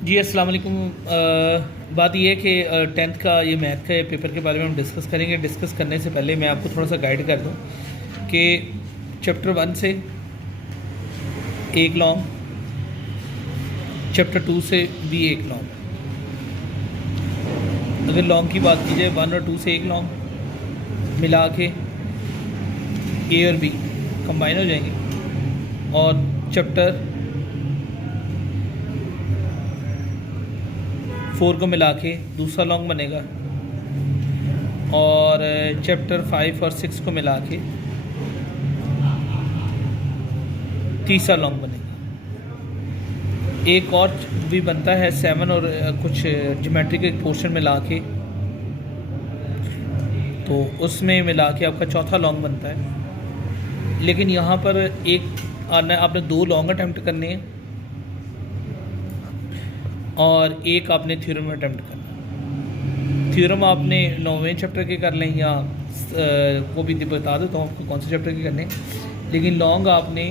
जी अस्सलाम वालेकुम। बात ये है कि टेंथ का ये मैथ का पेपर के बारे में हम डिस्कस करेंगे। डिस्कस करने से पहले मैं आपको थोड़ा सा गाइड कर दूं कि चैप्टर 1 से एक लॉन्ग, चैप्टर 2 से भी एक लॉन्ग। अगर लॉन्ग की बात की जाए 1 और 2 से एक लॉन्ग मिला के ए और बी कंबाइन हो जाएंगे और चैप्टर 4 को मिला के दूसरा लॉन्ग बनेगा और चैप्टर 5 और 6 को मिला के तीसरा लॉन्ग बनेगा। एक और भी बनता है 7 और कुछ ज्योमेट्री के पोर्शन मिला के, तो उसमें मिला के आपका चौथा लॉन्ग बनता है। लेकिन यहाँ पर एक आपने 2 लॉन्ग अटैम्प्ट करने हैं और एक आपने थ्योरम अटैम्प्ट करना। थ्योरम आपने 9वें चैप्टर के कर लें या वो भी बता देता हूँ आपको कौन से चैप्टर के करने। लेकिन लॉन्ग आपने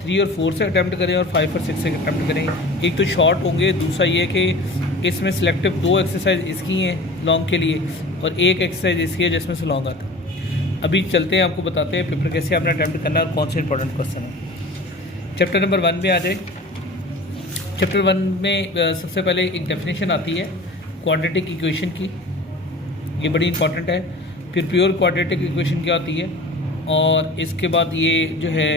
3 और 4 से अटैम्प्ट करें और 5 और 6 से अटैम्प्ट करें। एक तो शॉर्ट होंगे, दूसरा ये कि इसमें सिलेक्टिव 2 एक्सरसाइज इसकी हैं लॉन्ग के लिए और एक एक्सरसाइज इसकी है जिसमें से लॉन्ग आता है। अभी चलते हैं, आपको बताते हैं पेपर कैसे आपने अटैम्प्ट करना है और कौन से इंपॉर्टेंट क्वेश्चन है। चैप्टर नंबर 1 में आ जाए। चैप्टर 1 में सबसे पहले एक डेफिनेशन आती है क्वाड्रेटिक इक्वेशन की, ये बड़ी इंपॉर्टेंट है। फिर प्योर क्वाड्रेटिक इक्वेशन क्या होती है और इसके बाद ये जो है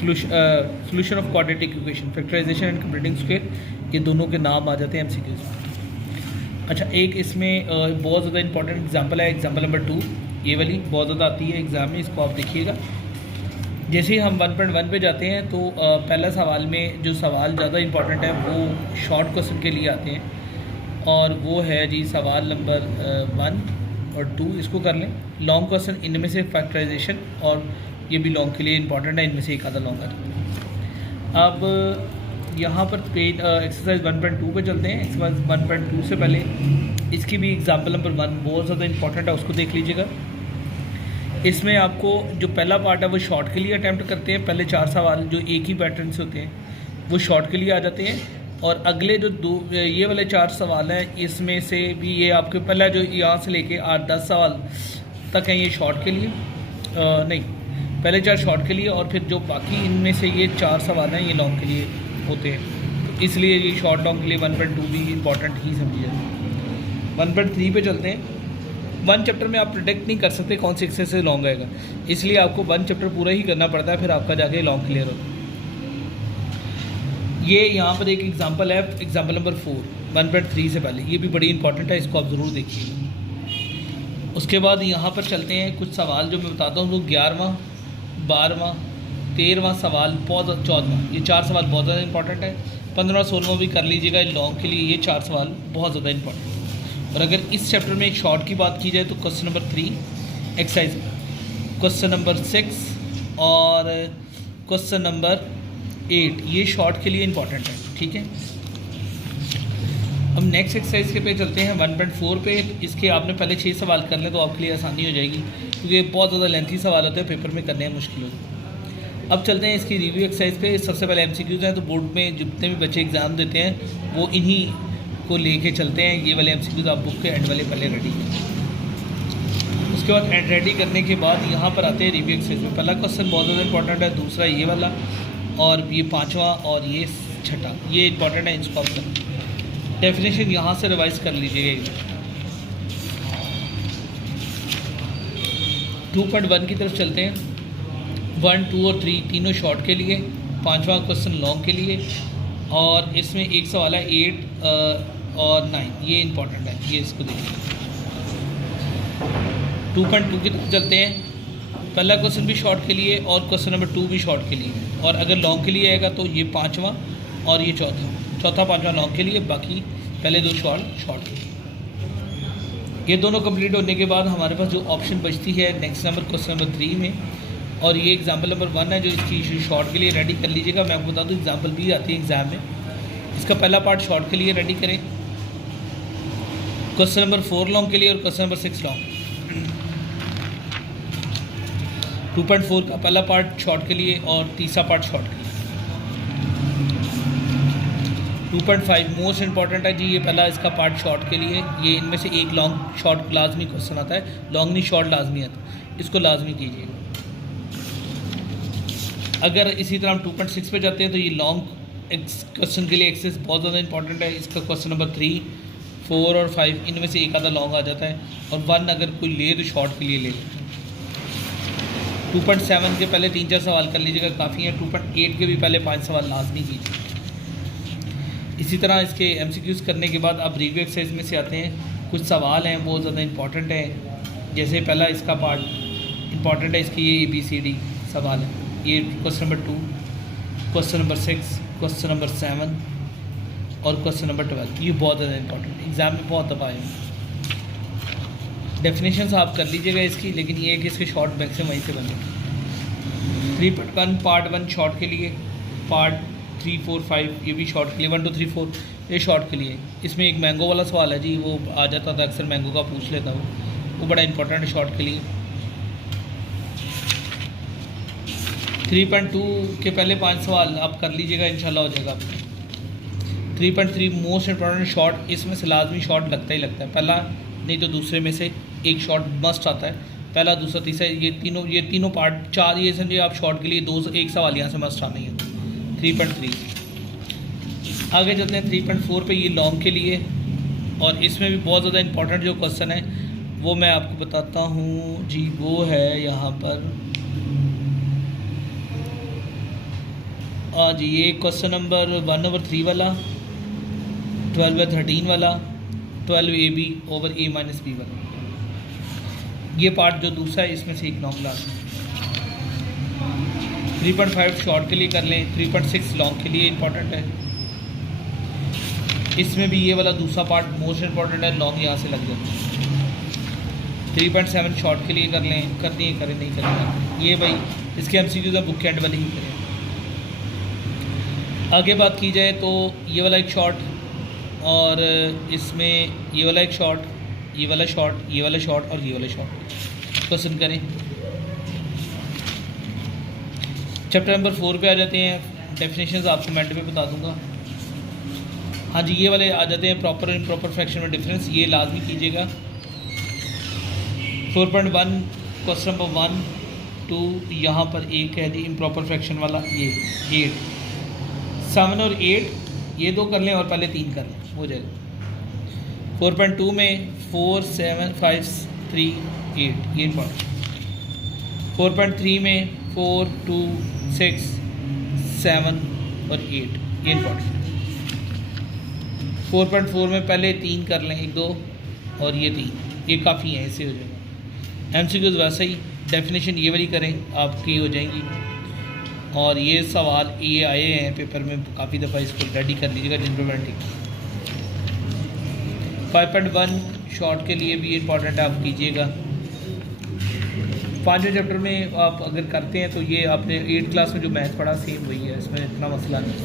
solution of quadratic equation, factorization and completing square, ये दोनों के नाम आ जाते हैं एमसीक्यूज में। अच्छा, एक इसमें बहुत ज़्यादा इंपॉर्टेंट एग्जांपल है, एग्जांपल नंबर 2। ये वाली बहुत ज़्यादा आती है एग्ज़ाम में, इसको आप देखिएगा। जैसे ही हम 1.1 पे जाते हैं तो पहला सवाल में जो सवाल ज़्यादा इंपॉर्टेंट है वो शॉर्ट क्वेश्चन के लिए आते हैं और वो है जी सवाल नंबर 1 और 2, इसको कर लें। लॉन्ग क्वेश्चन इनमें से फैक्टराइजेशन और ये भी लॉन्ग के लिए इंपॉर्टेंट है, इनमें से एक आधा लॉन्ग आ जाता है। अब यहाँ पर पेज एक्सरसाइज 1.2 पे चलते हैं। एक्सरसाइज 1.2 से पहले इसकी भी एग्जाम्पल नंबर 1 बहुत ज़्यादा इंपॉर्टेंट है, उसको देख लीजिएगा। इसमें आपको जो पहला पार्ट है वो शॉर्ट के लिए अटैम्प्ट करते हैं। पहले 4 सवाल जो एक ही पैटर्न से होते हैं वो शॉर्ट के लिए आ जाते हैं और अगले जो ये वाले 4 सवाल हैं इसमें से भी ये आपके पहला जो यहाँ से लेके 8-10 सवाल तक हैं ये शॉर्ट के लिए नहीं, पहले 4 शॉर्ट के लिए और फिर जो बाकी इनमें से ये 4 सवाल हैं ये लॉन्ग के लिए होते हैं। तो इसलिए ये शॉर्ट लॉन्ग के लिए 1.2 भी इंपॉर्टेंट ही समझिए। 1.3 पे चलते हैं। 1 चैप्टर में आप प्रिडिक्ट नहीं कर सकते कौन सी एक्सरसाइज से लॉन्ग आएगा, इसलिए आपको 1 चैप्टर पूरा ही करना पड़ता है, फिर आपका जाके लॉन्ग क्लियर होता है। ये यहाँ पर एक एग्जांपल है, एग्जांपल नंबर 4 1.3 से पहले, ये भी बड़ी इंपॉर्टेंट है, इसको आप ज़रूर देखिए। उसके बाद यहाँ पर चलते हैं कुछ सवाल जो मैं बताता हूँ, वो 11वां 12वां 13वां सवाल बहुत 14वां, ये 4 सवाल बहुत ज़्यादा इंपॉर्टेंट है। 15वां 16वां भी कर लीजिएगा, लॉन्ग के लिए ये 4 सवाल बहुत ज़्यादा इंपॉर्टेंट है। और अगर इस चैप्टर में एक शॉर्ट की बात की जाए तो question number 3 exercise, question number 6 और क्वेश्चन नंबर 8 ये शॉर्ट के लिए इंपॉर्टेंट है, ठीक है। अब नेक्स्ट एक्सरसाइज के पे चलते हैं 1.4 पे। इसके आपने पहले 6 सवाल कर लें तो आपके लिए आसानी हो जाएगी, क्योंकि बहुत ज़्यादा लेंथी सवाल होते हैं, पेपर में करने में मुश्किल होती है। अब चलते हैं इसकी रिव्यू एक्सरसाइज पे। सबसे पहले एमसीक्यूज हैं, तो बोर्ड में जितने भी बच्चे एग्ज़ाम देते हैं वो इन्हीं को लेके चलते हैं। ये वाले एमसीक्यूज आप बुक के एंड वाले पहले रेडी करें। उसके बाद एंड रेडी करने के बाद यहाँ पर आते हैं रिव्यू एक्सरसाइज में। पहला क्वेश्चन बहुत ज़्यादा इंपॉर्टेंट है, दूसरा ये वाला और ये 5वां और ये 6ठा, ये इंपॉर्टेंट है, इसको आप करें। डेफिनेशन यहाँ से रिवाइज कर लीजिएगा। 2.1 की तरफ चलते हैं। 1, 2 और 3 तीनों शॉर्ट के लिए, 5वां क्वेश्चन लॉन्ग के लिए और इसमें एक सवाल है 8 और 9, ये इंपॉर्टेंट है, ये इसको देखिए। 2.2 की तरफ चलते हैं। पहला क्वेश्चन भी शॉर्ट के लिए और क्वेश्चन नंबर 2 भी शॉर्ट के लिए, और अगर लॉन्ग के लिए आएगा तो ये 5वां और ये चौथा 5वां लॉन्ग के लिए, बाकी पहले 2 शॉर्ट के लिए। ये दोनों कंप्लीट होने के बाद हमारे पास जो ऑप्शन बचती है नेक्स्ट नंबर क्वेश्चन नंबर 3 में, और ये एग्जाम्पल नंबर 1 है जो इसकी शॉर्ट के लिए रेडी कर लीजिएगा। मैं आपको बता दूँ एग्जाम्पल भी आती है एग्ज़ाम में, इसका पहला पार्ट शॉर्ट के लिए रेडी करें, क्वेश्चन नंबर 4 लॉन्ग के लिए और क्वेश्चन नंबर 6 लॉन्ग। 2.4 का पहला पार्ट शॉर्ट के लिए और तीसरा पार्ट शॉर्ट के लिए। 2.5 मोस्ट इंपॉर्टेंट है जी। ये पहला इसका पार्ट शॉर्ट के लिए, ये इनमें से एक लॉन्ग शॉर्ट लाजमी क्वेश्चन आता है, लॉन्ग नहीं शॉर्ट लाजमी आता है, इसको लाजमी कीजिएगा। अगर इसी तरह हम 2.6 पे जाते हैं तो ये लॉन्ग क्वेश्चन के लिए एक्सेस बहुत ज़्यादा इंपॉर्टेंट है। इसका क्वेश्चन नंबर 3, 4 और 5 इनमें से एक आधा लॉन्ग आ जाता है, और 1 अगर कोई ले तो शॉर्ट के लिए ले लेते हैं। 2.7 के पहले 3-4 सवाल कर लीजिएगा, काफ़ी हैं। 2.8 के भी पहले 5 सवाल लाजमी कीजिए। इसी तरह इसके MCQs करने के बाद अब रिव्यू एक्सरसाइज में से आते हैं। कुछ सवाल हैं बहुत ज़्यादा इंपॉर्टेंट हैं। जैसे पहला इसका पार्ट इंपॉर्टेंट है, इसकी ये ABCD सवाल है। ये question number 2, question number 6, question number 7 और क्वेश्चन नंबर 12, ये बहुत ज़्यादा इंपॉर्टेंट है, एग्ज़ाम में बहुत दफ़ा आए। डेफिनेशन आप कर लीजिएगा इसकी, लेकिन ये है कि इसके शॉर्ट मैक्सिमम वहीं से बने। 3.1 पार्ट 1 शॉर्ट के लिए, पार्ट 3, 4, 5 ये भी शॉर्ट के लिए, 1, 2, 3, 4 ये शॉर्ट के लिए। इसमें एक मैंगो वाला सवाल है जी, वो आ जाता था अक्सर, मैंगो का पूछ लेता वो बड़ा इंपॉर्टेंट है शॉर्ट के लिए। 3.2 के पहले 5 सवाल आप कर लीजिएगा, इंशाल्लाह हो जाएगा। 3.3 मोस्ट इंपॉर्टेंट शॉर्ट, इसमें से लाजमी शॉर्ट लगता ही लगता है, पहला नहीं तो दूसरे में से एक शॉर्ट मस्ट आता है, पहला दूसरा तीसरा, ये तीनों पार्ट 4 ये समझिए आप शॉर्ट के लिए 1 सवाल यहाँ से मस्ट आना ही है। 3.3 आगे चलते हैं 3.4 पे, ये लॉन्ग के लिए, और इसमें भी बहुत ज़्यादा इंपॉर्टेंट जो क्वेश्चन है वो मैं आपको बताता हूँ जी। वो है यहाँ पर जी, ये क्वेश्चन नंबर 1/3 वाला, 12/13 वाला, 12AB over A minus B वाला, ये पार्ट जो दूसरा है इसमें से एक लॉन्ग क्लास। 3.5 शॉर्ट के लिए कर लें, 3.6 लॉन्ग के लिए इंपॉर्टेंट है। इसमें भी ये वाला दूसरा पार्ट मोस्ट इंपॉर्टेंट है, लॉन्ग यहाँ से लग जाता है। 3.7 शॉर्ट के लिए कर लें, करनी है करें, नहीं करें ये भाई इसके MCQs बुक एंड वाले ही करें। आगे बात की जाए तो ये वाला एक शॉर्ट, और इसमें ये वाला एक शॉर्ट, ये वाला शॉर्ट, ये वाला शॉर्ट और ये वाला शॉर्ट क्वेश्चन करें। चैप्टर नंबर 4 पे आ जाते हैं। डेफिनेशंस आपको मैं पे बता दूंगा। हाँ जी, ये वाले आ जाते हैं प्रॉपर और इम्प्रॉपर फ्रैक्शन में डिफरेंस, ये लाजमी कीजिएगा। 4.1 क्वेश्चन नंबर 1, 2 यहाँ पर एक है जी इम्प्रॉपर फ्रैक्शन वाला, ये 8, 7 और 8 ये 2 कर लें और पहले 3 कर लें, हो जाएगा। 4.2 में 4, 7, 5, 3, 8 ये इंपॉर्टेंट। 4.3 में 4, 2, 6, 7 और 8 ये इंपॉर्टेंट। 4.4 में पहले 3 कर लें, 1, 2 और ये 3, ये काफ़ी है, इससे हो जाएगा। MCQs वैसे ही, डेफिनेशन ये वाली करें आपकी हो जाएंगी। और ये सवाल ये आए हैं पेपर में काफ़ी दफ़ा, इसको रेडी कर लीजिएगा जिम्प्लीमेंटिंग। 5.1 शॉर्ट के लिए भी इंपॉर्टेंट आप कीजिएगा। 5वें चैप्टर में आप अगर करते हैं तो ये आपने 8th क्लास में जो मैथ पढ़ा सेम वही है, इसमें इतना मसला नहीं।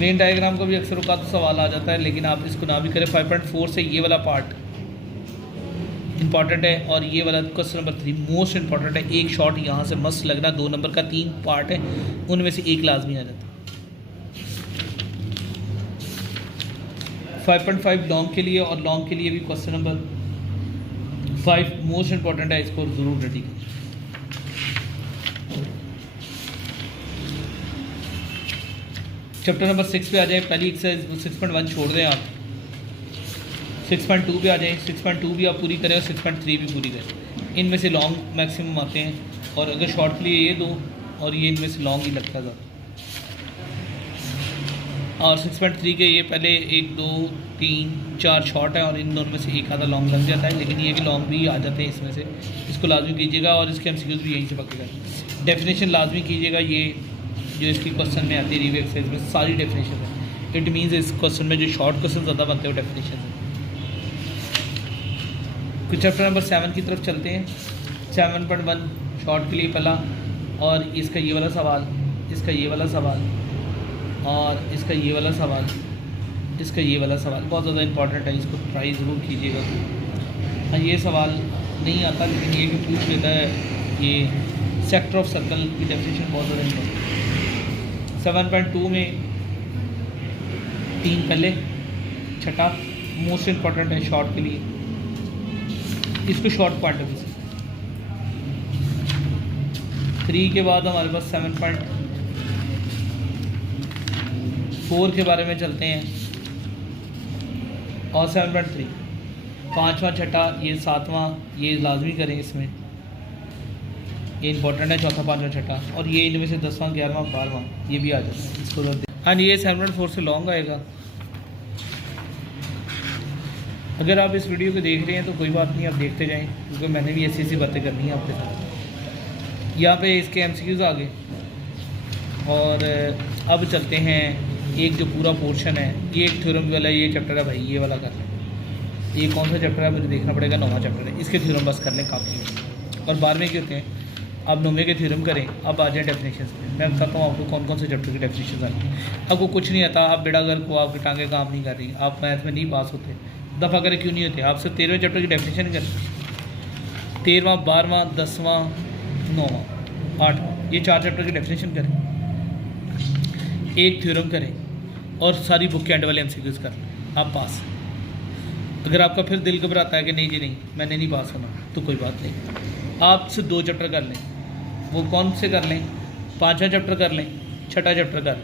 मेन डायग्राम का भी अक्सर औकात सवाल आ जाता है, लेकिन आप इसको ना भी करें। 5.4 से ये वाला पार्ट इंपॉर्टेंट है, और ये वाला क्वेश्चन नंबर 3 मोस्ट इंपॉर्टेंट है। एक शॉर्ट यहाँ से मस्त लगना, 2 नंबर का 3 पार्ट है, उनमें से एक लाजमी आ जाता है। 5.5 लॉन्ग के लिए, और लॉन्ग के लिए भी क्वेश्चन नंबर 5 मोस्ट इंपॉर्टेंट है, इसको ज़रूर रेडी करें। चैप्टर नंबर 6 पे आ जाए। पहली एक्सरसाइज 6.1 छोड़ दें आप, 6.2 पे आ जाए। 6.2 भी आप पूरी करें और 6.3 भी पूरी करें। इनमें से लॉन्ग मैक्सिमम आते हैं, और अगर शॉर्ट के लिए ये 2 और ये इनमें से लॉन्ग ही लगता है ज़्यादा। और 6.3 के ये पहले 1, 2, 3, 4 शॉर्ट है, और इन दोनों में से एक आधा लॉन्ग लग जाता है, लेकिन ये कि लॉन्ग भी आ जाते हैं इसमें से, इसको लाजमी कीजिएगा। और इसके MCQs भी यहीं से पकेगा। डेफिनेशन लाजमी कीजिएगा, ये जो इसकी क्वेश्चन में आती है रिव्यू एक्सरसाइज में सारी डेफिनेशन है। इट मीन्स इस क्वेश्चन में जो शॉर्ट क्वेश्चन ज़्यादा बनते हैं वो डेफिनेशन है। कुछ चैप्टर नंबर 7 की तरफ चलते हैं। 7.1 शॉर्ट के लिए पहला, और इसका ये वाला सवाल, इसका ये वाला सवाल, और इसका ये वाला सवाल, इसका ये वाला सवाल बहुत ज़्यादा इंपॉर्टेंट है, इसको ट्राई ज़रूर कीजिएगा। हाँ, ये सवाल नहीं आता, लेकिन ये भी पूछ लेता है, ये सेक्टर ऑफ सर्कल की डेफिनेशन बहुत ज़्यादा इंपॉर्टेंट। 7.2 में 3 पहले, छठा मोस्ट इम्पॉर्टेंट है शॉर्ट के लिए, इसको शॉर्ट पॉइंट है। 3 के बाद हमारे पास 7.4 के बारे में चलते हैं और 7.3, पाँचवा छठा, ये सातवां, ये लाजमी करें इसमें, ये इंपॉर्टेंट है, चौथा पाँचवा छठा, और ये इनमें से 10वां 11वां 12वां ये भी आ जाता है इसको। एंड ये 7.4 से लॉन्ग आएगा। अगर आप इस वीडियो को देख रहे हैं तो कोई बात नहीं, आप देखते जाएं, क्योंकि मैंने भी ऐसी बातें करनी है आपके साथ। यहाँ पे इसके MCQs आ गए और अब चलते हैं एक जो पूरा पोर्शन है, ये एक थ्योरम वाला ये चैप्टर है भाई, ये वाला कर लें। ये कौन सा चैप्टर है मुझे देखना पड़ेगा, 9वां चैप्टर है, इसके थ्योरम बस कर लें काफ़ी है। और 12वें के होते हैं, आप 9वें के थ्योरम करें। अब आ जाए डेफिनेशन पे, मैं बताता हूँ आपको कौन कौन से चैप्टर की डेफिनेशन आती है। आपको कुछ नहीं आता, आप बेड़ा गर्क को आपकी टांगे काम नहीं कर रही, आप मैथ में नहीं पास होते, दफ़ा करें क्यों नहीं होते, आप सिर्फ 13वें चैप्टर की डेफिनेशन करें। 13वां 12वां 10वां 9वां 8वां, ये 4 चैप्टर की डेफिनेशन करें, एक थ्योरम करें और सारी बुक के एंड वाले MCQs कर लें, आप पास। अगर आपका फिर दिल घबराता है कि नहीं जी नहीं मैंने नहीं पास होना, तो कोई बात नहीं, आप सिर्फ 2 चैप्टर कर लें। वो कौन से कर लें, 5वां चैप्टर कर लें, छठा चैप्टर कर लें,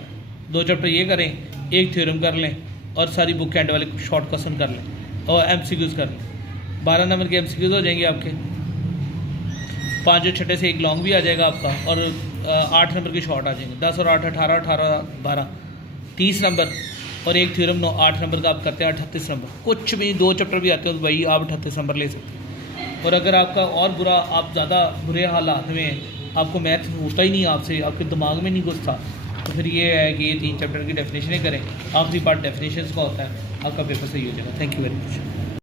2 चैप्टर ये करें, एक थ्योरम कर लें और सारी बुक के एंड वाले शॉर्ट क्वेश्चन कर लें और MCQs कर लें। 12 नंबर के MCQs हो जाएंगे आपके, 5 और छठे से एक लॉन्ग भी आ जाएगा आपका, और 8 नंबर के शॉर्ट आ जाएंगे। 10 और 8 18, 18 12 30 नंबर, और एक थ्योरम 8 नंबर का आप करते हैं 38 नंबर। कुछ भी 2 चैप्टर भी आते हो तो भाई आप 38 नंबर ले सकते हैं। और अगर आपका और बुरा, आप ज़्यादा बुरे हालात में, आपको मैथ होता ही नहीं, आपसे आपके दिमाग में नहीं घुसता, तो फिर ये है कि ये 3 चैप्टर की डेफिनेशनें करें, आखिरी पार्ट डेफिनेशंस का होता है, आपका पेपर सही हो जाएगा। Thank you very much.